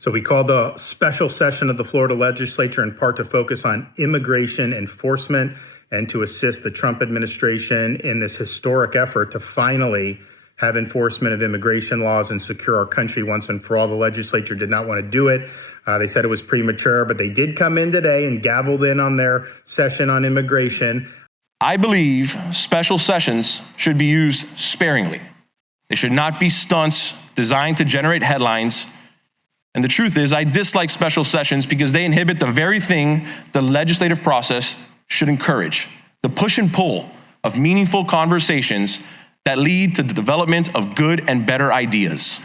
So we called a special session of the Florida Legislature in part to focus on immigration enforcement and to assist the Trump administration in this historic effort to finally have enforcement of immigration laws and secure our country once and for all. The legislature did not want to do it. They said it was premature, but they did come in today and gavelled in on their session on immigration. I believe special sessions should be used sparingly. They should not be stunts designed to generate headlines. And the truth is, I dislike special sessions because they inhibit the very thing the legislative process should encourage: the push and pull of meaningful conversations that lead to the development of good and better ideas.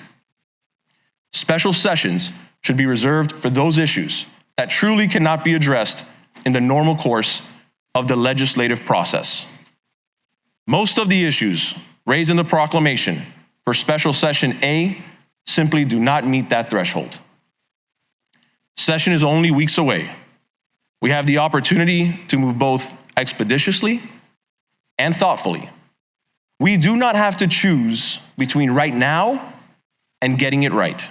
Special sessions should be reserved for those issues that truly cannot be addressed in the normal course of the legislative process. Most of the issues raised in the proclamation for special session A simply do not meet that threshold. Session is only weeks away. We have the opportunity to move both expeditiously and thoughtfully. We do not have to choose between right now and getting it right.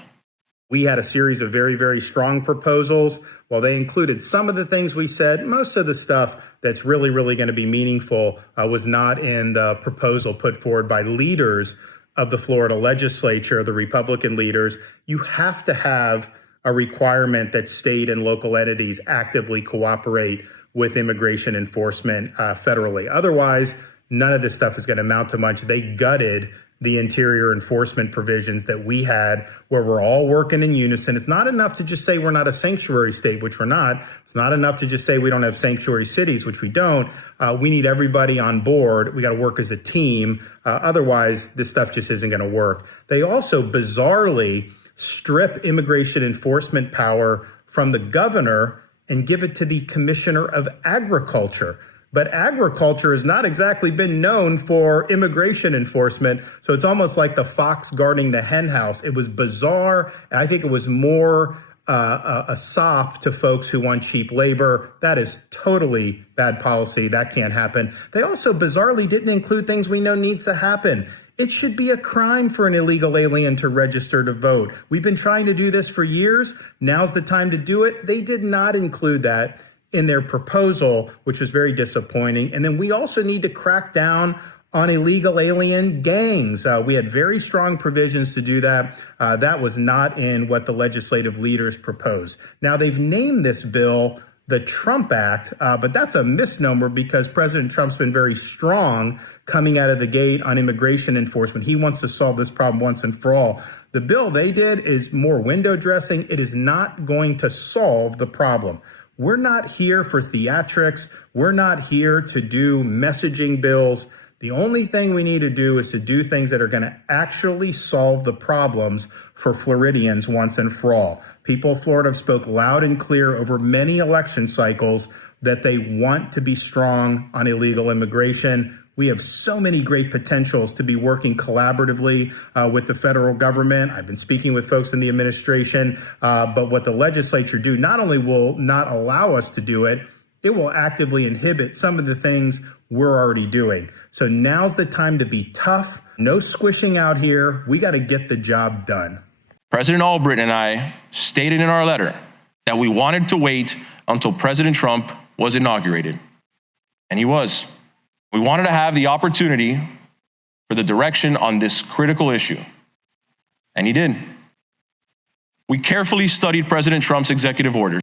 We had a series of very, very strong proposals. While they included some of the things we said, most of the stuff that's really going to be meaningful was not in the proposal put forward by leaders of the Florida Legislature, the Republican leaders. You have to have a requirement that state and local entities actively cooperate with immigration enforcement federally. Otherwise, none of this stuff is going to amount to much. They gutted the interior enforcement provisions that we had, where we're all working in unison. It's not enough to just say we're not a sanctuary state, which we're not. It's not enough to just say we don't have sanctuary cities, which we don't. We need everybody on board. We got to work as a team. Otherwise, this stuff just isn't going to work. They also bizarrely strip immigration enforcement power from the governor and give it to the Commissioner of Agriculture. But agriculture has not exactly been known for immigration enforcement. So it's almost like the fox guarding the hen house. It was bizarre. I think it was more a sop to folks who want cheap labor. That is totally bad policy. That can't happen. They also bizarrely didn't include things we know needs to happen. It should be a crime for an illegal alien to register to vote. We've been trying to do this for years. Now's the time to do it. They did not include that in their proposal, which was very disappointing. And then we also need to crack down on illegal alien gangs. We had very strong provisions to do that. That was not in what the legislative leaders proposed. Now, they've named this bill the Trump Act, but that's a misnomer because President Trump's been very strong coming out of the gate on immigration enforcement. He wants to solve this problem once and for all. The bill they did is more window dressing. It is not going to solve the problem. We're not here for theatrics. We're not here to do messaging bills. The only thing we need to do is to do things that are going to actually solve the problems for Floridians once and for all. People of Florida have spoke loud and clear over many election cycles that they want to be strong on illegal immigration. We have so many great potentials to be working collaboratively with the federal government. I've been speaking with folks in the administration, but what the legislature do not only will not allow us to do it, it will actively inhibit some of the things we're already doing. So now's the time to be tough. No squishing out here. We got to get the job done. President Albrecht and I stated in our letter that we wanted to wait until President Trump was inaugurated, and he was. We wanted to have the opportunity for the direction on this critical issue, and he did. We carefully studied President Trump's executive orders.